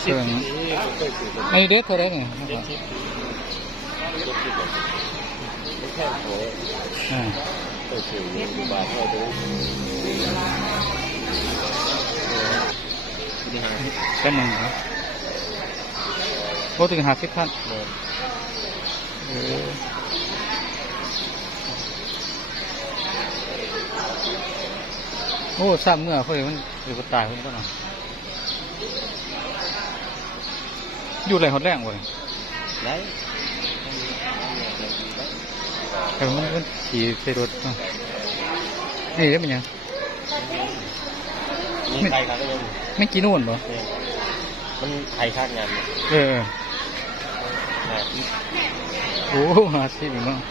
เครื่องไอ้เด็ดเท่าไรเนี่ยแค่โผล่ไปสื่อบาทเท่าตัวเป็นหนึ่งครับโอ้ถึง50,000โอ้ซ้ำเมื่อเพื่อนมันอยู่บนตายเพื่อนก็หน่อยอยู่ไรหดแรงวะไหนแต่มันขี่ใส่รถนี่ได้เป็นยังมีใครครับก็ยังไม่กินนู่นเหรอมันใครคาดงานโอ้หาสิบมั้ง50,000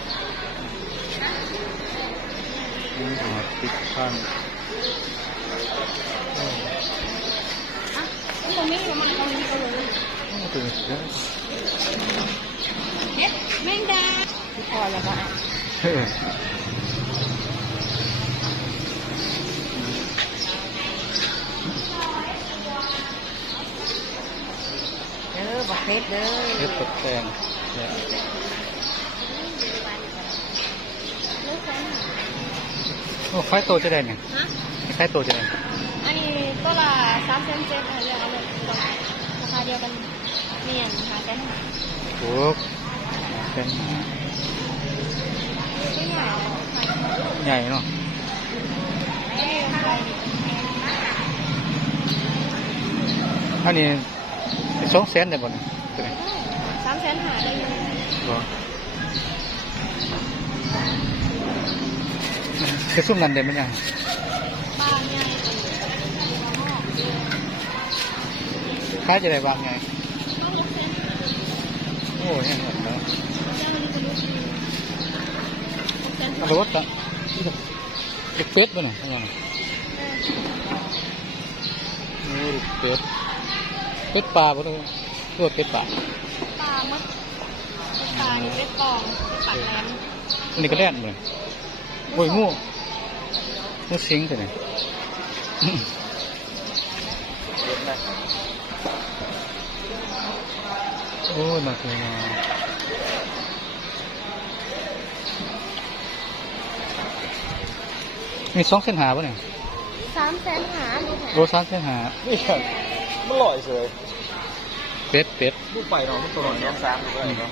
ตรงนี้มันตรงนี้ก็เลยแมงดาพอแล้วก็บักเพชรเด้อเพชรตกแต่งโอ้ไฟโตจะได้เนี่ยไฟโตจะได้อันนี้ก็ละ3,700อะไรเอาเลยราคาเดียวกันเนี่ยนะคะแสนหาถูกเป็นใหญ่เนาะอันนี้200,000ได้บ่เนี่ย3,500,000ได้ยังจะซุ่มนั่นได้ไหมยังบ้านใหญ่ค่าจะได้บางไงโอ้ยังหมดแล้วรถอ่ะลูกเป็ดป่ะเนี่ยนี่ลูกเป็ดเป็ดปลาป่ะเนี่ยตัวเป็ดปลามัดเป็ดปลานี่เป็ดกองเป็ดปลาแหลมอันนี้ก็แล่นเลยโอ้ยงูสิงตัวนี้โอ้ยมาเลยมามี2,500,000ป่ะเนี่ย3,500,000โอ้3,500,000นี่ครับมันลอยเฉยเป็ดลูกไปเนาะมันตัวหน่อยน้อง3ด้วยเนาะ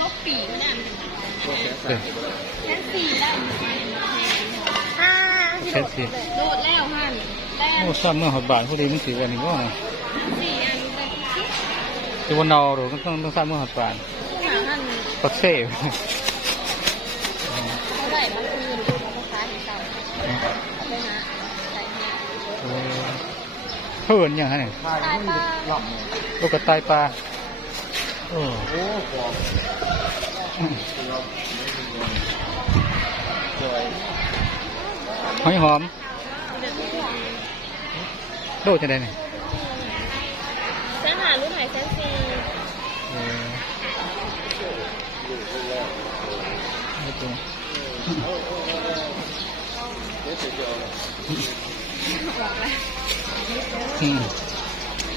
ลบปีมันเนี่ยแค่4แล้วแค่4โดดแล้วหันโอ้ซ้ำเมื่อหดบาทพอดีมันสีแบบนี้ก็4อันคือวันนอหรือต้องซ้ำเมื่อหดบาทปักเซ่เขาได้มาคืนดูมาค้าที่เก่าไปหาใส่เพื่อนยังไงตายปลาลูกกระต่ายปลาโอ้หอยหอมโดดจะได้ไหมแสนหาลูกหายแสน4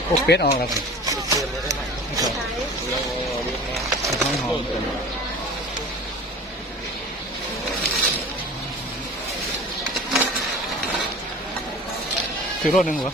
โอ้เป็ดออกแล้วกันหอมถือรถหนึ่งเหรอ